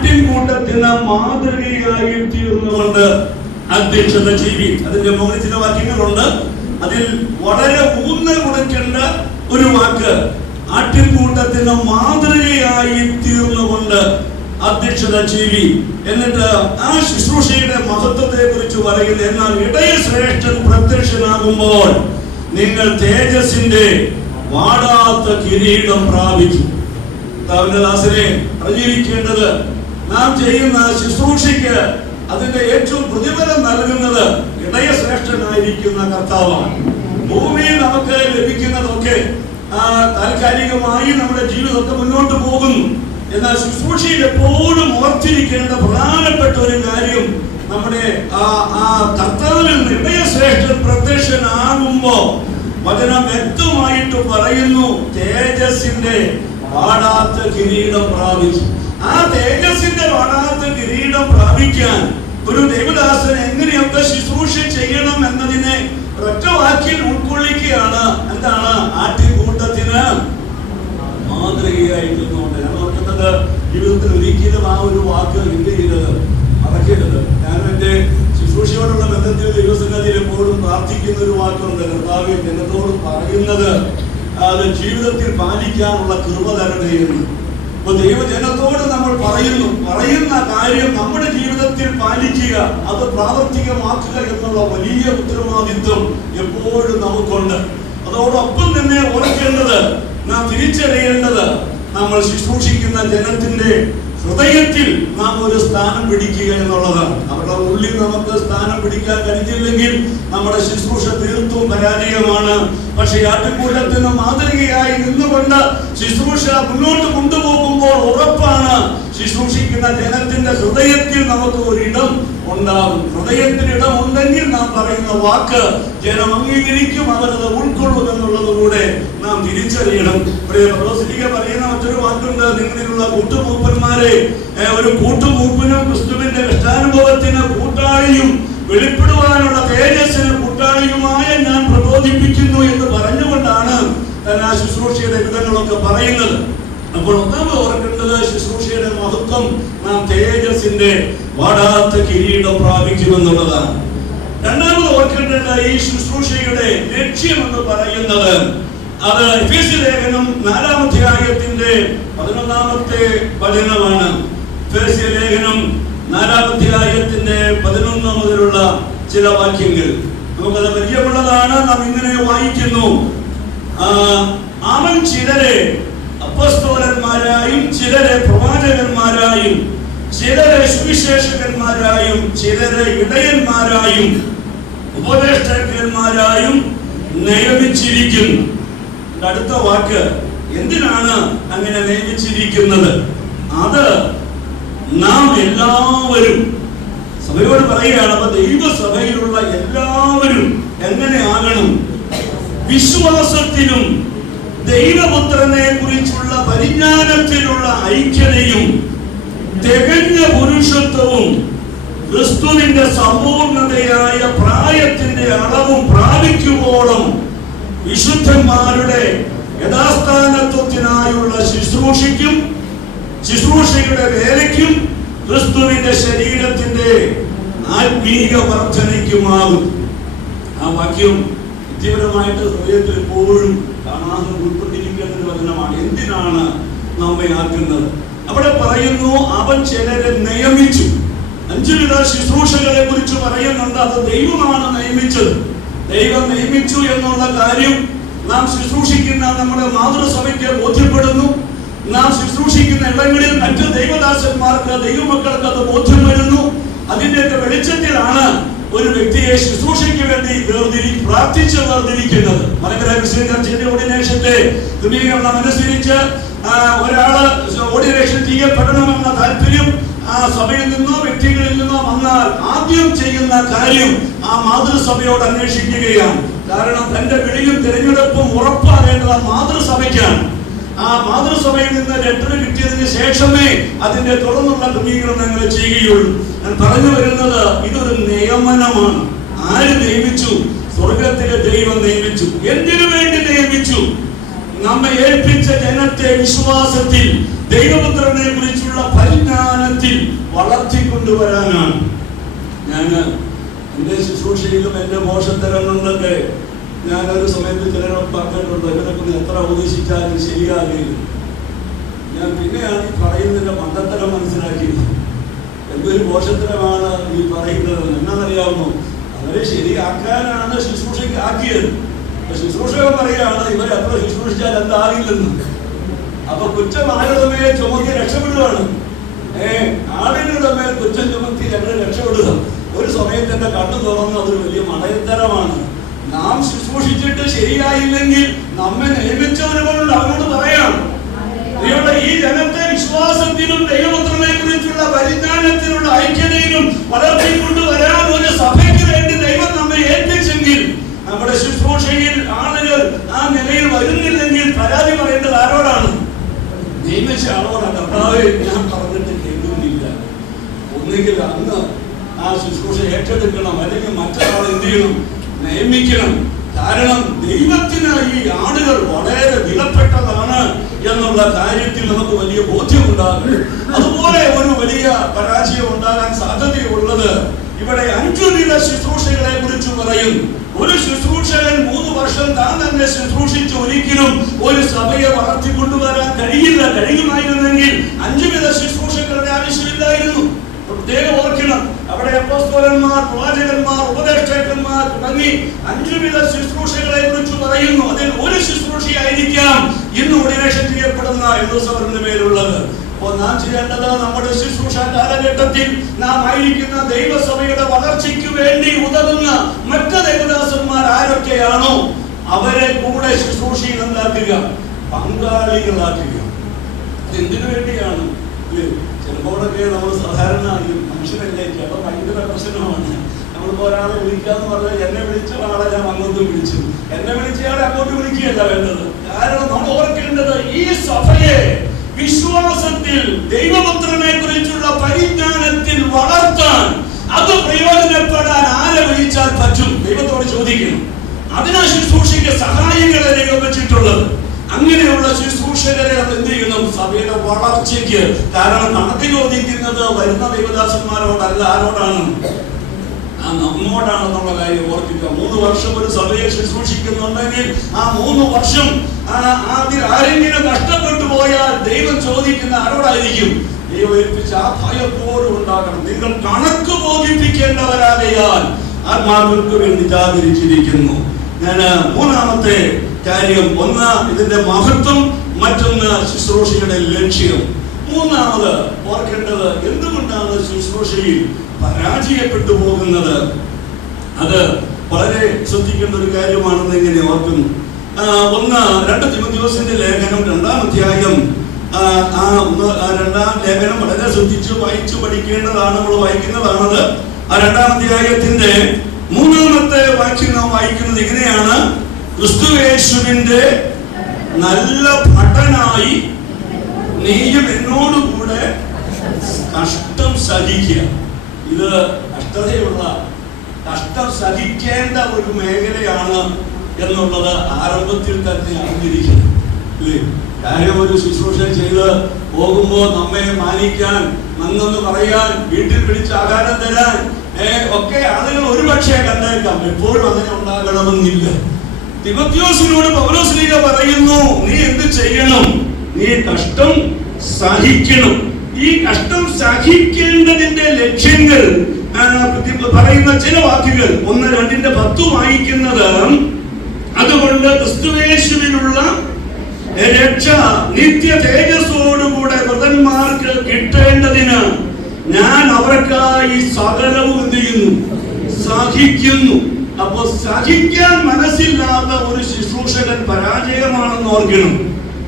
ആട്ടിൻകൂട്ടത്തിന് മാതൃകയായി തീർന്നുകൊണ്ട് അധ്യക്ഷത ചെയ്യും. അതിന്റെ മുകളിൽ ചില വാക്യങ്ങളുണ്ട്. അതിൽ വളരെ ഊന്നൽ കൊടുക്കേണ്ട ഒരു വാക്ക്, ആട്ടിൻകൂട്ടത്തിന് മാതൃകയായി തീർന്നുകൊണ്ട് അധ്യക്ഷത ചെയ്യും. എന്നിട്ട് ആ ശുശ്രൂഷയുടെ മഹത്വത്തെ കുറിച്ച് പറയുന്നത്, എന്നാൽ ഇടയശ്രേഷ്ഠൻ പ്രത്യക്ഷനാകുമ്പോൾ നിങ്ങൾ തേജസ്സിന്റെ വാടാത്ത കിരീടം പ്രാപിച്ചു. ദാസനെ അറിഞ്ഞിരിക്കേണ്ടത്, നാം ചെയ്യുന്ന ശുശ്രൂഷയ്ക്ക് അതിന്റെ ഏറ്റവും പ്രതിഫലം നൽകുന്നത് ഇടയശ്രേഷ്ഠനായിരിക്കുന്ന കർത്താവാണ്. ഭൂമിയിൽ നമുക്ക് ലഭിക്കുന്നതൊക്കെ താൽക്കാലികമായി നമ്മുടെ ജീവിതമൊക്കെ മുന്നോട്ട് പോകുന്നു. എന്നാൽ ശുശ്രൂഷയിൽ എപ്പോഴും ഓർത്തിരിക്കേണ്ട പ്രധാനപ്പെട്ട ഒരു കാര്യം, നമ്മുടെ ആ കർത്താവിൽ നിന്ന് ഇടയശ്രേഷ്ഠൻ പ്രത്യക്ഷനാകുമ്പോ വചനം വ്യക്തമായിട്ട് പറയുന്നു, തേജസ്സിന്റെ വാടാത്ത കിരീടം പ്രാപിച്ചു. ആ തേജസ്സിന്റെ വാടാത്ത കിരീടം പ്രാപിക്കാൻ ഒരു ദൈവദാസൻ എങ്ങനെയൊക്കെ ശുശ്രൂഷ ചെയ്യണം എന്നതിനെ ഒറ്റ വാക്കിൽ ഉൾക്കൊള്ളിക്കുകയാണ്. എന്താണ്? ആട്ടിൻകൂട്ടത്തിന് മാതൃകയായിട്ടുകൊണ്ട്. ഞാൻ ഓർക്കുന്നത്, ജീവിതത്തിൽ ഒരിക്കലും ആ ഒരു വാക്ക് എന്ത് ചെയ്തത് മറക്കരുത്. ഞാൻ എന്റെ ശുശ്രൂഷയോടുള്ള ബന്ധത്തിൽ ദൈവസന്നിധിയിൽ എപ്പോഴും പ്രാർത്ഥിക്കുന്ന ഒരു വാക്കുണ്ട്, കർത്താവേ ജനത്തോട് പറയുന്നത് അത് ജീവിതത്തിൽ പാലിക്കാനുള്ള കൃപ തരണേ എന്ന്. അപ്പൊ ദൈവജനത്തോട് നമ്മൾ പറയുന്ന കാര്യം നമ്മുടെ ജീവിതത്തിൽ പാലിക്കുക, അത് പ്രാവർത്തികമാക്കുക എന്നുള്ള വലിയ ഉത്തരവാദിത്വം എപ്പോഴും നമുക്കുണ്ട്. അതോടൊപ്പം തന്നെ ഓർക്കേണ്ടത്, നാം തിരിച്ചറിയേണ്ടത്, നമ്മൾ ശുശ്രൂഷിക്കുന്ന ജനത്തിന്റെ ഹൃദയത്തിൽ നാം ഒരു സ്ഥാനം പിടിക്കുക എന്നുള്ളതാണ്. അവരുടെ ഉള്ളിൽ നമുക്ക് സ്ഥാനം പിടിക്കാൻ കഴിഞ്ഞില്ലെങ്കിൽ നമ്മുടെ ശുശ്രൂഷ തീർത്തും പരാജയമാണ്. പക്ഷേ ആട്ടിൻകൂട്ടത്തിന് മാതൃകയായി നിന്നുകൊണ്ട് ശുശ്രൂഷ മുന്നോട്ട് കൊണ്ടുപോകുമ്പോൾ ഉറപ്പാണ്, ശുശ്രൂഷിക്കുന്ന ജനത്തിന്റെ ഹൃദയത്തിൽ നമുക്ക് ഒരിടം ഉണ്ടാകും. ഹൃദയത്തിന് ഇടം ഉണ്ടെങ്കിൽ നാം പറയുന്ന വാക്ക് ജനം അംഗീകരിക്കും, അവരത് ഉൾക്കൊള്ളും എന്നുള്ളത് കൂടെ നാം തിരിച്ചറിയണം. പറയുന്ന മറ്റൊരു വാക്കുണ്ട്, നിങ്ങളിലുള്ള കൂട്ടുമൂപ്പന്മാരെ, ഒരു കൂട്ടുമൂപ്പനും ക്രിസ്തുവിന്റെ കഷ്ടാനുഭവത്തിന് കൂട്ടാളിയും വെളിപ്പെടുവാനുള്ള തേജസ്സിന് കൂട്ടാളിയുമായ ഞാൻ പ്രബോധിപ്പിക്കുന്നു എന്ന് പറഞ്ഞുകൊണ്ടാണ് തന്നെ ആ ശുശ്രൂഷയുടെ വിധങ്ങളൊക്കെ പറയുന്നത്. അപ്പോൾ ഒന്നാമത് ഓർക്കേണ്ടത്, ശുശ്രൂഷയുടെ മഹത്വം നാം തേജസ്സിന്റെ വാടാത്ത കിരീടം പ്രാപിക്കുമെന്നുള്ളതാണ്. രണ്ടാമത് ഓർക്കേണ്ടത്, ഈ ശുശ്രൂഷയുടെ ലക്ഷ്യം എന്ന് പറയുന്നത്, അത് എഫേസ്യ ലേഖനം 4-ാം അധ്യായത്തിന്റെ 11-ാമത്തെ വചനമാണ്. എഫേസ്യ ലേഖനം 4-ാം അധ്യായത്തിന്റെ 11 മുതലുള്ള ചില വാക്യങ്ങൾ നമുക്കത് പരിചയമുള്ളതാണ്. നാം ഇങ്ങനെ വായിക്കുന്നു, അവൻ ചിലരെ അപ്പോസ്തലന്മാരായും ചിലരെ പ്രവാചകന്മാരായും ചിലരെ സുവിശേഷകന്മാരായും ചിലരെ ഇടയന്മാരായും ഉപദേഷ്ടാക്കന്മാരായും നിയമിച്ചിരിക്കുന്നു. അടുത്ത വാക്ക്, എന്തിനാണ് അങ്ങനെ നിയമിച്ചിരിക്കുന്നത്? അത് നാം എല്ലാവരും, സഭയോട് പറയുകയാണ്, അപ്പൊ ദൈവസഭയിലുള്ള എല്ലാവരും എങ്ങനെ ആകണം? വിശ്വാസത്തിലും ദൈവപുത്രനെ കുറിച്ചുള്ള പരിജ്ഞാനത്തിലുള്ള ഐക്യതയും തികഞ്ഞ പുരുഷത്വവും ക്രിസ്തുവിന്റെ സമ്പൂർണതയായ പ്രായത്തിന്റെ അളവും പ്രാപിക്കുമ്പോഴും വിശുദ്ധന്മാരുടെ യഥാസ്ഥാനത്വത്തിനായുള്ള ശുശ്രൂഷയുടെ വേലയ്ക്കും ക്രിസ്തുവിന്റെ ശരീരത്തിന്റെ ആത്മീയ വർധനയ്ക്കുമാകും. ആ വാക്യം വ്യക്തിപരമായിട്ട് ഹൃദയത്തിൽ എപ്പോഴും കാണാതെ ഉൾപ്പെട്ടിരിക്കേണ്ട ഒരു വചനമാണ്. എന്തിനാണ് നമ്മെ ആക്കുന്നത്? അവിടെ പറയുന്നു, അവൻ ചിലരെ നിയമിച്ചു. 5 വിധ ശുശ്രൂഷകളെ കുറിച്ച് പറയുന്നുണ്ട്. അത് ദൈവമാണ് നിയമിച്ചത്. ദൈവം നിയമിച്ചു എന്നുള്ള കാര്യം നാം ശുശ്രൂഷിക്കുന്ന നമ്മുടെ മാതൃസഭയ്ക്ക് ബോധ്യപ്പെടുന്നു. നാം ശുശ്രൂഷിക്കുന്ന ഇടങ്ങളിൽ മറ്റ് ദൈവദാസന്മാർക്ക്, ദൈവമക്കൾക്ക് അത് ബോധ്യം വരുന്നു. അതിന്റെയൊക്കെ വെളിച്ചത്തിലാണ് ഒരു വ്യക്തിയെ ശുശ്രൂഷയ്ക്ക് വേണ്ടി പ്രാർത്ഥിച്ച് വേർതിരിക്കുന്നത്. മലങ്കര ക്രിസ്ത്യൻ ചർച്ചിന്റെ ഓർഡിനേഷന്റെ ക്രമീകരണം അനുസരിച്ച് ഒരാള് ഓർഡിനേഷൻ ചെയ്യപ്പെടണമെന്ന താല്പര്യം ആ സഭയിൽ നിന്നോ വ്യക്തികളിൽ നിന്നോ വന്നാൽ ആദ്യം ചെയ്യുന്ന കാര്യം ആ മാതൃസഭയോട് അന്വേഷിക്കുകയാണ്. കാരണം തന്റെ വിളിയും തിരഞ്ഞെടുപ്പും ഉറപ്പാകേണ്ടത് മാതൃസഭയ്ക്കാണ്. ആ മാതൃസഭയിൽ നിന്ന് ലെറ്റർ കിട്ടിയതിന് ശേഷമേ അതിന്റെ തുടർന്നുള്ള ക്രമീകരണങ്ങൾ ചെയ്യുകയുള്ളൂ. ഞാൻ പറഞ്ഞു വരുന്നത്, ഇതൊരു നിയമനമാണ്. ആര് നിയമിച്ചു? സ്വർഗത്തിലെ ദൈവം നിയമിച്ചു. എന്തിനു വേണ്ടി നിയമിച്ചു? നമ്മെ ഏൽപ്പിച്ച ജനത്തെ വിശ്വാസത്തിൽ, ദൈവപുത്രനെ കുറിച്ചുള്ള പരിജ്ഞാനത്തിൽ വളർത്തിക്കൊണ്ടുവരാനാണ്. ഞാൻ എൻ്റെ ശുശ്രൂഷയിലും എൻ്റെ മോശത്തരം കൊണ്ടൊക്കെ ഞാനൊരു സമയത്ത് ചിലരൊക്കെ പറഞ്ഞിട്ടുണ്ട്, ഇവരൊക്കെ എത്ര ഉപദേശിച്ചാലും ശരിയാകില്ല. ഞാൻ പിന്നെയാണ് ഈ പറയുന്നതിൻ്റെ മണ്ടത്തരം മനസ്സിലാക്കിയത്. എന്തൊരു മോശത്തരമാണ് ഈ പറയുന്നത് എന്നാണെന്നറിയാമോ? അവരെ ശരിയാക്കാനാണ് ശുശ്രൂഷയ്ക്ക് ആക്കിയത്. ശുശ്രൂഷകൻ പറയുകയാണ് ഇവരെ അത്ര ശുശ്രൂഷിച്ചാൽ എന്താകില്ലെന്ന്. അപ്പൊ കുറ്റമാരുടെ മേൽ ചുമത്തി രക്ഷപ്പെടുകയാണ്. ആളുകളുടെ മേൽ കുറ്റം ചുമത്തി ഞങ്ങൾ രക്ഷപ്പെടുക. ഒരു സമയത്ത് എന്റെ കണ്ണു തുറന്ന് അതൊരു വലിയ മടയത്തരമാണ്. നാം ശുശ്രൂഷിച്ചിട്ട് ശരിയായില്ലെങ്കിൽ നമ്മെ നിയമിച്ചവരോട് അവനോട് പറയാം, ഈ ജനത്തെ വിശ്വാസത്തിലും ദൈവപുത്രനെ കുറിച്ചുള്ള പരിജ്ഞാനത്തിലുള്ള ഐക്യതയിലും വളർത്തിക്കൊണ്ടുവരാൻ ഒരു സഭയ്ക്ക് വേണ്ടി ദൈവം നമ്മെ ഏൽപ്പിച്ചെങ്കിൽ നമ്മുടെ ശുശ്രൂഷയിൽ ആളുകൾ ആ നിലയിൽ വരുന്നില്ലെങ്കിൽ പരാതി പറയേണ്ടത് ആരോടാണ്? നിയമിച്ച ആളോടാണ്. കർത്താവേ, ഞാൻ പറഞ്ഞിട്ട് കേൾക്കുന്നില്ല. ഒന്നുകിൽ അന്ന് ആ ശുശ്രൂഷ ഏറ്റെടുക്കണം, അല്ലെങ്കിൽ മറ്റൊരാൾ എന്ത് ചെയ്യണം? നിയമിക്കണം. കാരണം ദൈവത്തിന് ഈ ആളുകൾ വളരെ വിലപ്പെട്ടതാണ് എന്നുള്ള കാര്യത്തിൽ നമുക്ക് വലിയ ബോധ്യമുണ്ടാകും. അതുപോലെ ഒരു വലിയ പരാജയം ഉണ്ടാകാൻ സാധ്യതയുള്ളത് ഇവിടെ 5 വിധ ശുശ്രൂഷകളെ കുറിച്ച് പറയും. ഒരു ശുശ്രൂഷകൻ 3 വർഷം താൻ തന്നെ ശുശ്രൂഷിച്ച് ഒരിക്കലും ഒരു സഭയെ വളർത്തിക്കൊണ്ടുവരാൻ കഴിയുമായിരുന്നെങ്കിൽ 5 വിധ ശുശ്രൂഷകളുടെ ആവശ്യമില്ലായിരുന്നു. പ്രത്യേകം ഓർക്കണം, അവിടെ അപ്പോസ്തലന്മാർ, പ്രവാചകന്മാർ, ഉപദേഷ്ടാക്കന്മാർ തുടങ്ങി 5 വിധ ശുശ്രൂഷകളെ കുറിച്ച് പറയുന്നു. അതിൽ ഒരു ശുശ്രൂഷയായിരിക്കാം ഇന്ന് ഓർഡിനേഷൻ ചെയ്യപ്പെടുന്ന എൽദോസവറിന്റെ പേരുള്ളത്. അപ്പോൾ നാം ചെയ്യേണ്ടത് നമ്മുടെ ശുശ്രൂഷ കാലഘട്ടത്തിൽ നാം ആയിരിക്കുന്ന ദൈവസഭയുടെ വളർച്ചയ്ക്ക് വേണ്ടി ഉതകുന്ന മറ്റ് ദൈവദാസന്മാർ ആരൊക്കെയാണോ അവരെ കൂടെ ശുശ്രൂഷയിൽ എന്താക്കുക? പങ്കാളികളാക്കുക. എന്തിനു വേണ്ടിയാണ്? ചിലപ്പോഴൊക്കെ നമ്മൾ സാധാരണ മനുഷ്യരല്ലേ, ചിലപ്പോൾ ഭയങ്കര പ്രശ്നമാണ്. നമ്മളിപ്പോൾ ഒരാളെ വിളിക്കാന്ന് പറഞ്ഞാൽ എന്നെ വിളിച്ച ആളെ ഞാൻ അങ്ങോട്ടും വിളിച്ചു, എന്നെ വിളിച്ചയാളെ അങ്ങോട്ട് വിളിക്കുകയല്ല വേണ്ടത്. കാരണം നമ്മൾ ഓർക്കേണ്ടത് ഈ സഭയെ വിശ്വാസത്തിൽ ദൈവപുത്രനെ കുറിച്ചുള്ള പരിജ്ഞാനത്തിൽ വളർത്താൻ, അത് പ്രയോജനപ്പെടാൻ ആരെ വിളിച്ചാൽ പറ്റും? ദൈവത്തോട് ചോദിക്കണം. അതിനാ ശുശ്രൂഷയ്ക്ക് സഹായികളെ ദൈവം വെച്ചിട്ടുള്ളത്. അങ്ങനെയുള്ള ശുശ്രൂഷകരെ എന്ത് ചെയ്യണം? സഭയുടെ വളർച്ചയ്ക്ക്. കാരണം കണക്ക് ചോദിക്കുന്നത് വരുന്ന ദൈവദാസന്മാരോടല്ല, ആരോടാണ്? നമ്മോടാണെന്നുള്ള കാര്യം ഓർക്കുക. 3 വർഷം ഒരു സഭയെ ശുശ്രൂഷിക്കുന്നുണ്ടെങ്കിൽ ആ 3 വർഷം അതിൽ ആരെങ്കിലും നഷ്ടപ്പെട്ടു പോയാൽ ദൈവം ചോദിക്കുന്ന ആരോടായിരിക്കും? ദൈവം ഏൽപ്പിച്ച ആ ഭയത്തോടും ഉണ്ടാകണം. നിങ്ങൾ കണക്ക് ബോധിപ്പിക്കേണ്ടവരാകയാൽ ആത്മാക്കൾക്ക് വേണ്ടി ജാഗരിച്ചിരിക്കുന്നു. ഞാൻ 3ാമത്തെ കാര്യം, ഒന്ന് ഇതിന്റെ മഹത്വം, മറ്റൊന്ന് ശുശ്രൂഷയുടെ ലക്ഷ്യം. 3ാമത് ഓർക്കേണ്ടത് എന്തുകൊണ്ടാണ് ശുശ്രൂഷയിൽ പരാജയപ്പെട്ടു പോകുന്നത്? അത് വളരെ ശ്രദ്ധിക്കേണ്ട ഒരു കാര്യമാണെന്ന് എങ്ങനെ ഓർക്കുന്നു. 2 തിമോഥെയോസിന്റെ ലേഖനം 2-ാം അധ്യായം, 2-ാം ലേഖനം വളരെ ശ്രദ്ധിച്ച് വായിച്ചു പഠിക്കേണ്ടതാണ്. നമ്മൾ വായിക്കുന്നതാണത്. 2-ാം അധ്യായത്തിന്റെ 3ാമത്തെ വാക്യം നാം വായിക്കുന്നത് ഇങ്ങനെയാണ്: ക്രിസ്തുയേശുവിന്റെ നല്ല ഭടനായി നീയും എന്നോടുകൂടെ കഷ്ടം സഹിക്കുക. ഇത് കഷ്ടം സഹിക്കേണ്ട ഒരു മേഖലയാണ് എന്നുള്ളത് ആരംഭത്തിൽ തന്നെ അറിഞ്ഞിരിക്കണം. കാര്യം ഒരു ശുശ്രൂഷ ചെയ്ത് പോകുമ്പോൾ നമ്മെ മാനിക്കാൻ, നന്നെന്ന് പറയാൻ, വീട്ടിൽ പിടിച്ച് ആഹാരം തരാൻ ഒക്കെ ആളുകൾ ഒരുപക്ഷെ കണ്ടേക്കാം. എപ്പോഴും അങ്ങനെ ഉണ്ടാകണമെന്നില്ല. തിമോഥെയോസിനോട് പൗലോസ് പറയുന്നു, നീ എന്ത് ചെയ്യണം? നീ കഷ്ടം സഹിക്കണം. ഈ കഷ്ടം സഹിക്കേണ്ടതിന്റെ ലക്ഷ്യങ്ങൾ പറയുന്ന ചില വാക്കുകൾ 1-2-10 വായിക്കുന്നത്, അതുകൊണ്ട് ക്രിസ്തുയേശുവിലുള്ള രക്ഷ നിത്യ തേജസ്സോടുകൂടെ വൃതന്മാർക്ക് കിട്ടേണ്ടതിന് ഞാൻ അവർക്കായി സകലവും എന്ത് ചെയ്യുന്നു? സഹിക്കുന്നു. അപ്പൊ സഹിക്കാൻ മനസ്സില്ലാത്ത ഒരു ശുശ്രൂഷകൻ പരാജയമാണെന്ന് ഓർക്കണം.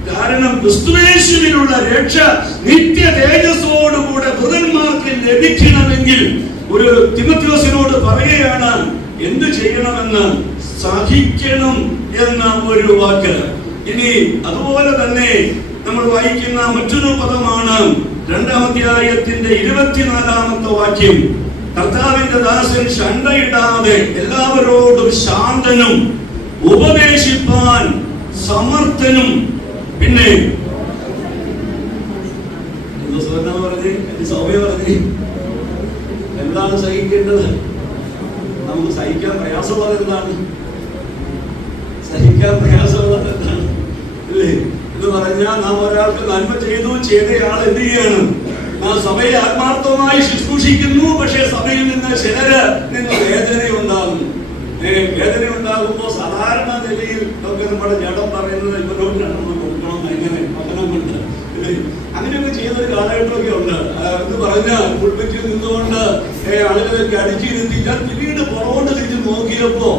കാരണം ക്രിസ്തുയേശുവിനുള്ള രക്ഷ നിത്യ തേജസ്സോടുകൂടെ വൃതന്മാർക്ക് ലഭിക്കണമെങ്കിൽ ഒരു തിമോഥെയോസിനോട് പറയുകയാണ് എന്ത് ചെയ്യണമെന്ന്? സഹിക്കണം എന്ന ഒരു വാക്ക്. ഇനി അതുപോലെ തന്നെ നമ്മൾ വായിക്കുന്ന മറ്റൊരു പദമാണ് 2-ാം അധ്യായത്തിന്റെ 24-ാമത്തെ വാക്യം. കർത്താവിന്റെ ദാസൻ ശണ്ഠയിടാതെ എല്ലാവരോടും ശാന്തനും ഉപദേശിപ്പാൻ സമർത്ഥനും. പിന്നെ പറഞ്ഞേ, സൗമ്യ പറഞ്ഞേ, എന്താണ് സഹിക്കേണ്ടത്? നമുക്ക് സഹിക്കാൻ പ്രയാസമുള്ളത് എന്താണ്? സഹിക്കാൻ പ്രയാസമുള്ളത് എന്താണ് അല്ലേ എന്ന് പറഞ്ഞാൽ, നാം ഒരാൾക്ക് നന്മ ചെയ്തയാൾ എന്ത് ചെയ്യാണ്? നാം സഭയെ ആത്മാർത്ഥമായി ശുശ്രൂഷിക്കുന്നു, പക്ഷേ സഭയിൽ നിന്ന് ചിലര് നിന്ന് വേദന ഉണ്ടാകുന്നു. വേദന ഉണ്ടാകുമ്പോൾ സാധാരണ നിലയിൽ ഒക്കെ നമ്മുടെ ജഡം പറയുന്നത് ഇവരോട് രണ്ടെണ്ണം കൊടുക്കണം, എങ്ങനെ പതനം കൊണ്ട് അങ്ങനെയൊക്കെ ചെയ്യുന്നൊരു കാലഘട്ടമൊക്കെ ഉണ്ട്. എന്ന് പറഞ്ഞാൽ പുൽപ്പറ്റിൽ നിന്നുകൊണ്ട് ആളുകളൊക്കെ അടിച്ചിരുത്തി ഞാൻ പിന്നീട് പുറകോട്ട് തിരിച്ച് നോക്കിയപ്പോ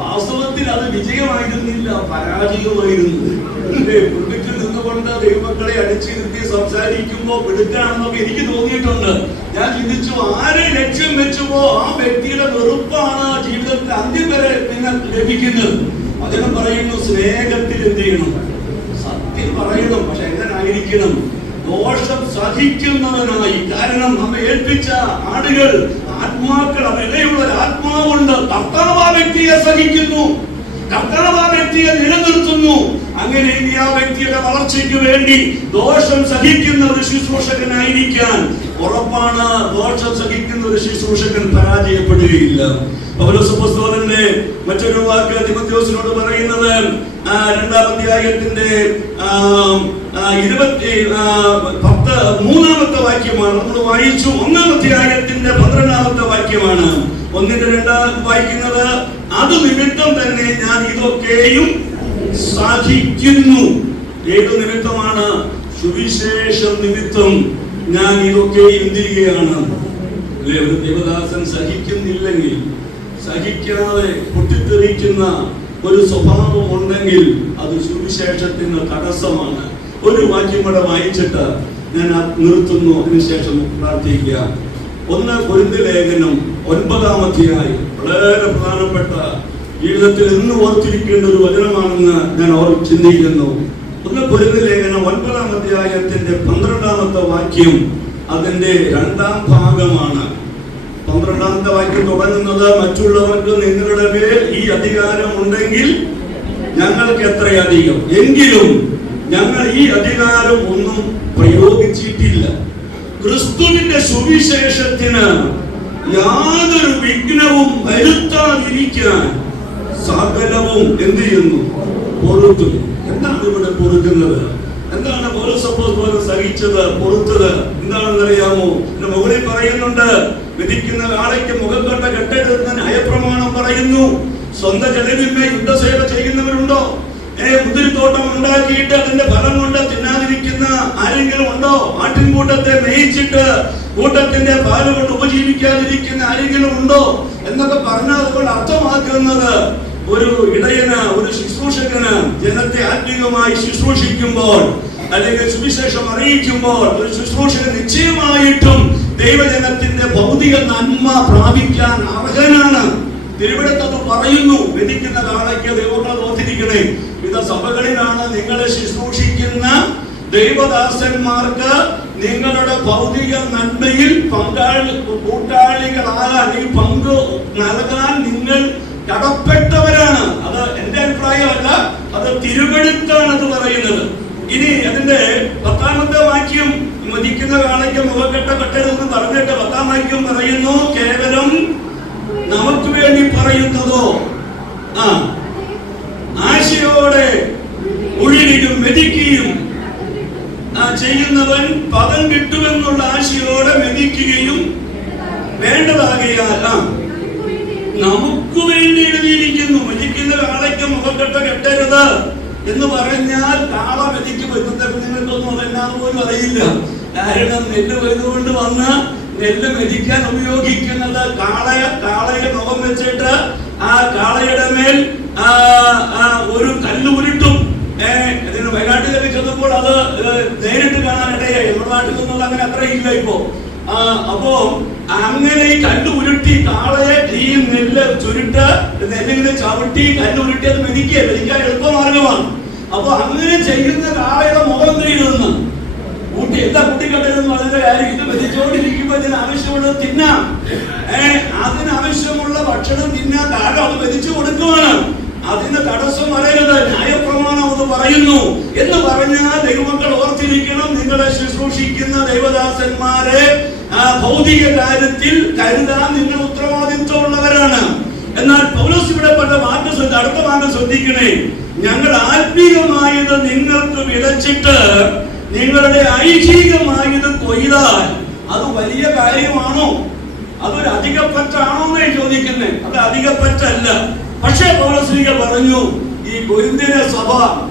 വാസ്തവത്തിൽ അത് വിജയമായിരുന്നില്ല, പരാജയമായിരുന്നു. പുൽപ്പറ്റിൽ നിന്നുകൊണ്ട് ദൈവമക്കളെ അടിച്ചിരുത്തി സംസാരിക്കുമ്പോ പിടുക്കാണെന്നൊക്കെ എനിക്ക് തോന്നിയിട്ടുണ്ട്. ഞാൻ ചിന്തിച്ചു, ആരെ ലക്ഷ്യം വെച്ചുവോ ആ വ്യക്തിയുടെ വെറുപ്പാണ് ജീവിതത്തിൽ അന്ത്യം വരെ പിന്നെ ലഭിക്കുന്നത്. വചനം പറയുന്നു, സ്നേഹത്തിൽ എന്ത് ചെയ്യണം? സത്യം പറയണം. പക്ഷെ എങ്ങനായിരിക്കണം? ദോഷം സഹിക്കുന്നവനായി. കാരണം നമ്മെ ഏൽപ്പിച്ച ആടുകൾ, ആത്മാക്കൾ, അവരിലുള്ള ആത്മാവുണ്ട്. കർത്താവ് ആ വ്യക്തിയെ സഹിക്കുന്നു, കർത്താവ് ആ വ്യക്തിയെ നിലനിർത്തുന്നു. അങ്ങനെ ഇനി ആ വ്യക്തിയുടെ വളർച്ചയ്ക്ക് വേണ്ടി ദോഷം സഹിക്കുന്ന ഒരു ശുശ്രൂഷകനായിരിക്കാൻ ഉറപ്പാണ്. ദോഷം സഹിക്കുന്ന ഒരു ശുശ്രൂഷകൻ പരാജയപ്പെടുകയില്ല. പൗലോസപ്പോസ്തലന്റെ മറ്റൊരു വാക്ക് തിമോഥെയോസിനോട് പറയുന്നത് 2-ാം അധ്യായത്തിന്റെ 23-ാമത്തെ വാക്യമാണ്. നമ്മൾ വായിച്ചു. 1-ാം അധ്യായത്തിന്റെ 12-ാമത്തെ വാക്യമാണ്. 1-2 വായിക്കുന്നത്, അത് നിമിത്തം തന്നെ ഞാൻ ഇതൊക്കെയും സഹിക്കുന്നു. ഏത് നിമിത്തമാണ്? സുവിശേഷം നിമിത്തം ഞാൻ ഇതൊക്കെയും തിരികെയാണ്. അല്ലെ, ഒരു ദേവദാസൻ സഹിക്കുന്നില്ലെങ്കിൽ, സഹിക്കാതെ പൊട്ടിത്തെറിക്കുന്ന ഒരു സ്വഭാവം ഉണ്ടെങ്കിൽ അത് സുവിശേഷത്തിന് തടസ്സമാണ്. ഒരു വാക്യം കൂടെ വായിച്ചിട്ട് ഞാൻ നിർത്തുന്നു, അതിനുശേഷം പ്രാർത്ഥിക്കുക. 1 കൊരിന്ത്യർ ലേഖനം 9-ാം അധ്യായം വളരെ പ്രധാനപ്പെട്ട, ജീവിതത്തിൽ ഇന്ന് ഓർത്തിരിക്കേണ്ട ഒരു വചനമാണെന്ന് ഞാൻ ചിന്തിക്കുന്നു. 1 കൊരിന്ത്യർ ലേഖനം 9-ാം അധ്യായത്തിന്റെ 12-ാമത്തെ വാക്യം അതിന്റെ 2-ാം ഭാഗമാണ്. 12-ാമത്തെ വാക്യം തുടങ്ങുന്നത്, മറ്റുള്ളവർക്ക് നിങ്ങളുടെ മേൽ ഈ അധികാരം ഉണ്ടെങ്കിൽ ഞങ്ങൾക്ക് എത്രയധികം, എങ്കിലും ഞങ്ങൾ ഈ അധികാരം ഒന്നും പ്രയോഗിച്ചിട്ടില്ല. ക്രിസ്തുവിന്റെ സുവിശേഷത്തിന് യാതൊരു വിഘ്നവും വരുത്താതിരിക്കാൻ സകലവും എന്ത് ചെയ്യുന്നു? പൊറുക്കുന്നു. എന്താണ് ഇവിടെ പൊറുക്കുന്നത്? എന്താണ് പൗലോസ് സഹിച്ചത്, പൊറുത്തത്? എന്താണെന്നറിയാമോ? എന്റെ മുകളിൽ പറയുന്നുണ്ട്, വിധിക്കുന്ന കാളയ്ക്ക് മുഖംകൊണ്ട കെട്ടരുതെന്ന് ന്യായപ്രമാണം പറയുന്നു. സ്വന്തം ചെലവിന്മേ യുദ്ധസേവ ചെയ്യുന്നവരുണ്ടോ? മുന്തിരിത്തോട്ടം ഉണ്ടാക്കിയിട്ട് അതിന്റെ ഫലം കൊണ്ട് തിന്നാതിരിക്കുന്ന ആരെങ്കിലും ഉണ്ടോ? ആട്ടിൻകൂട്ടത്തെ മേയിച്ചിട്ട് കൂട്ടത്തിന്റെ പാല് കൊണ്ട് ഉപജീവിക്കാതിരിക്കുന്ന ആരെങ്കിലും ഉണ്ടോ എന്നൊക്കെ പറഞ്ഞാൽ അതുകൊണ്ട് അർത്ഥമാക്കുന്നത്, ഒരു ഇടയന്, ഒരു ശുശ്രൂഷകന് ജനത്തെ ആത്മീയമായി ശുശ്രൂഷിക്കുമ്പോൾ അല്ലെങ്കിൽ സുവിശേഷം അറിയിക്കുമ്പോൾ ഒരു ശുശ്രൂഷകൻ നിശ്ചയമായിട്ടും ദൈവജനത്തിന്റെ ഭൗതിക നന്മ പ്രാപിക്കാൻ അർഹനാണ്. തിരുവിടത്തത് പറയുന്നു, വിധിക്കുന്ന കാളയ്ക്ക് ദൈവങ്ങൾ ഓർത്തിരിക്കണേ. വിവിധ സഭകളിലാണ് നിങ്ങളെ ശുശ്രൂഷിക്കുന്ന ദൈവദാസന്മാർക്ക് നിങ്ങളുടെ ഭൗതിക നന്മയിൽ കൂട്ടാളികളാകാൻ, ഈ പങ്ക് നൽകാൻ നിങ്ങൾ കടപ്പെട്ടവരാണ്. അത് എന്റെ അഭിപ്രായമല്ല, അത് തിരുവെഴുത്താണ് അത് പറയുന്നത്. ഇനി അതിന്റെ 10-ാമത്തെ വാക്യം, മതിക്കുന്ന കാളയ്ക്ക് മുഖക്കെട്ട കെട്ടരുതെന്ന് പറഞ്ഞിട്ട് 10-ാം വാക്യം പറയുന്നു, കേവലം നമുക്ക് വേണ്ടി പറയുന്നതോ ആശയോടെ ഉഴിരിലും മെതിക്കുകയും ചെയ്യുന്നവൻ പദം കിട്ടുമെന്നുള്ള ആശയോടെ മെതിക്കുകയും വേണ്ടതാകയാൽ നമുക്ക് വേണ്ടി എഴുതിയിരിക്കുന്നു. മെതിക്കുന്ന കാളയ്ക്ക് മുഖക്കെട്ട കെട്ടരുത് എന്ന് പറഞ്ഞാൽ കാള മെതിക്കും. ഇന്നത്തെ കുഞ്ഞുങ്ങൾക്കൊന്നും അതെന്നാന്ന് പോലും അറിയില്ല. കാരണം നെല്ല് കൊയ്തുകൊണ്ട് വന്ന് നെല്ല് മെതിക്കാൻ ഉപയോഗിക്കുന്നത് കാളയെ മുഖം വെച്ചിട്ട് ആ കാളയുടെ മേൽ ഒരു കല്ല് ഉരുട്ടും. ഇതിന് വയനാട്ടിലേക്ക് ചെന്നപ്പോൾ അത് നേരിട്ട് കാണാനിടയായി. നമ്മുടെ നാട്ടിൽ നിന്നുള്ള അങ്ങനെ അത്ര ഇല്ല ഇപ്പോ. അപ്പോ അങ്ങനെ ഈ കല്ല് ഉരുട്ടി കാളയെ ഈ നെല്ല് ചുരുട്ട് നെല്ലിങ്ങനെ ചവിട്ടി കല്ല് ഉരുട്ടി അത് മെതിക്കാൻ എളുപ്പമാർഗമാണ്. അപ്പൊ അങ്ങനെ ചെയ്യുന്ന കാളയുടെ മുഖം ചെയ്യുന്ന എന്താ കുട്ടിക്കട്ടെന്ന് പറഞ്ഞ കാര്യം, ഇത് മെതിച്ചോണ്ടിരിക്കുമ്പോ ഇതിന് ആവശ്യമുള്ളത് തിന്നാം, അതിനാവശ്യമുള്ള ഭക്ഷണം തിന്നാൻ കാരണം അത് മെതിച്ചു കൊടുക്കുവാണ്. അതിന് തടസ്സം വരരുത്. ന്യായപ്രമാണം അത് പറയുന്നു എന്ന് പറഞ്ഞാൽ ദൈവമക്കൾ ഓർത്തിരിക്കണം, നിങ്ങളെ ശുശ്രൂഷിക്കുന്ന ദൈവദാസന്മാരെ ഭൗതിക കാര്യത്തിൽ കരുതാൻ നിങ്ങൾ ഉത്തരവാദിത്വമുള്ളവരാണ്. എന്നാൽ പൗലോസ് ഇവിടെ അടുത്ത ഭാഗം ശ്രദ്ധിക്കണേ. ഞങ്ങൾ ആത്മീയമായത് നിങ്ങൾക്ക് വിതച്ചിട്ട് നിങ്ങളുടെ ഐഹികമായത് കൊയ്താൽ അത് വലിയ കാര്യമാണോ? അതൊരു അധികപ്പറ്റാണോ എന്ന് ചോദിക്കുന്നേ. അത് അധികപ്പറ്റല്ല. പക്ഷേ പൗലോസ് പറഞ്ഞു, ഈ കൊരിന്ത്യരെ സഭ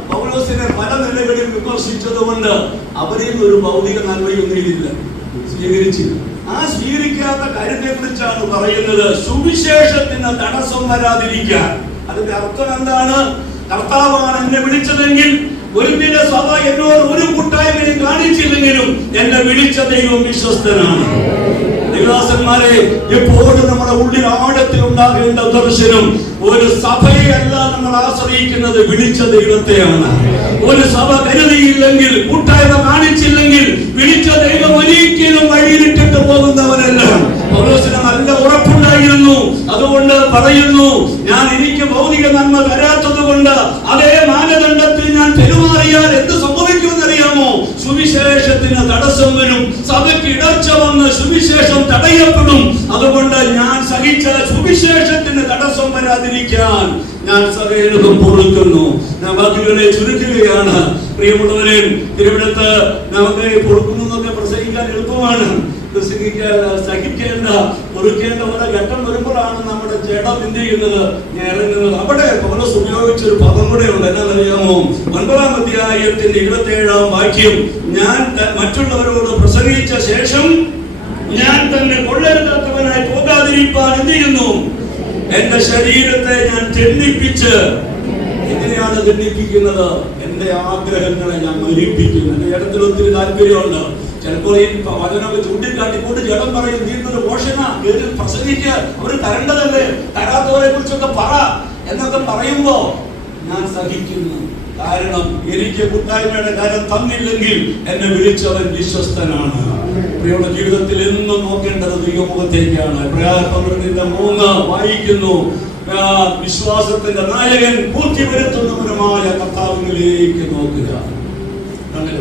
പൗലോസിനെ പല നിലകളിൽ വിമർശിച്ചതുകൊണ്ട് അവരിൽ ഒരു ഭൗതിക നന്മയൊന്നുമില്ല, സ്വീകരിച്ചില്ല. ആ സ്വീകരിക്കാത്ത കാര്യത്തെ കുറിച്ചാണ് പറയുന്നത്. സുവിശേഷത്തിന് തടസ്സം വരാതിരിക്കാൻ. അതിന്റെ അർത്ഥം എന്താണ്? കർത്താവാണ് എന്നെ വിളിച്ചതെങ്കിൽ, കൊരിന്ത്യരെ സഭ എന്നോട് ഒരു കൂട്ടായ്മയും കാണിച്ചില്ലെങ്കിലും എന്നെ വിളിച്ച ദൈവം വിശ്വസ്തനാണ്. ദൈവദാസന്മാരെ, എപ്പോഴും നമ്മുടെ ഉള്ളിൽ ആഴത്തിൽ ഉണ്ടാകേണ്ട ദർശനം, ഒരു സഭയെയല്ല നമ്മൾ ആശ്രയിക്കുന്നത്, വിളിച്ച ദൈവത്തെയാണ്. ഒരു സഭ കരുതിയില്ലെങ്കിൽ, കൂട്ടായ്മ കാണിച്ചില്ലെങ്കിൽ, വിളിച്ച ദൈവം ഒരിക്കലും വഴിയിലിട്ടിട്ട് പോകുന്നവനല്ല. പൗലോസിന് നല്ല ഉറപ്പുണ്ടായിരുന്നു. അതുകൊണ്ട് പറയുന്നു, ഞാൻ എനിക്ക് ഭൗതിക നന്മ തരാത്തത് കൊണ്ട് അതേ മാനദണ്ഡത്തിൽ ഞാൻ പെരുമാറിയാൽ എന്ത് സംഭവിക്കുമെന്നറിയാമോ? സുവിശേഷത്തിന് തടസ്സം വരും, സഭയ്ക്ക് ഇടർച്ച വന്ന് സുവിശേഷം തടയപ്പെടും. അതുകൊണ്ട് ഞാൻ സഹിച്ച സുവിശേഷത്തിന് തടസ്സം വരാതിരിക്കാൻ ഞാൻ സകലതും പൊറുക്കുന്നു. ഞാൻ വാക്കുകളെ ചുരുക്കുകയാണ്. പ്രിയമുള്ളവരെ, തിരുവനന്തപുരത്ത് നമുക്ക് പൊറുക്കുന്നു എന്നൊക്കെ പ്രസംഗിക്കാൻ എളുപ്പമാണ്. സഹിക്കേണ്ട പൊറുക്കേണ്ട ഓരോ ഘട്ടം വരുമ്പോഴാണ് നമ്മുടെ ജഡം എന്ത് ചെയ്യുന്നത്, ഇറങ്ങുന്നത്. അവിടെ പൗലോസ് ഉപയോഗിച്ചൊരു പദം കൂടെ ഉണ്ട്. എന്നാണെന്നറിയാമോ? 9-ാം അധ്യായത്തിന്റെ 27-ാം വാക്യം, ഞാൻ മറ്റുള്ളവരോട് പ്രസംഗിച്ച ശേഷം ഞാൻ തന്നെ കൊള്ളരുതാത്തവനായി പോകാതിരിക്കാൻ എന്ത് ചെയ്യുന്നു? എന്റെ ശരീരത്തെ ഞാൻ തെന്നിപ്പിച്ച്. എങ്ങനെയാണ് തെന്നിപ്പിക്കുന്നത്? എന്റെ ആഗ്രഹങ്ങളെ ഞാൻ മരിപ്പിക്കുന്നു. എന്റെ ജഡത്തിൽ ഒത്തിരി താല്പര്യമുണ്ട്. ചിലപ്പോൾ ഈ വചനമൊക്കെ ചൂണ്ടിക്കാട്ടിക്കൊണ്ട് ജഡം പറയും, നീണ്ടൊരു പോഷണ കേട്ട് പ്രസംഗിക്കുക, അവർ തരേണ്ടതല്ലേ, തരാത്തവരെ കുറിച്ചൊക്കെ പറ എന്നൊക്കെ പറയുമ്പോ ഞാൻ സഹിക്കുന്നു. കാരണം എനിക്ക് കൂട്ടായ്മയുടെ കാര്യം തന്നില്ലെങ്കിൽ എന്നെ വിളിച്ചവൻ വിശ്വസ്തനാണ്. പ്രിയമുള്ള, ജീവിതത്തിൽ എന്നും നോക്കേണ്ടത് ദൈവമുഖത്തേക്കാണ്. പ്രയാസം 3 വായിക്കുന്നു, വിശ്വാസത്തിന്റെ നായകൻ പൂർത്തി വരുത്തുന്നവനുമായ കർത്താവിലേക്ക് നോക്കുക. അങ്ങനെ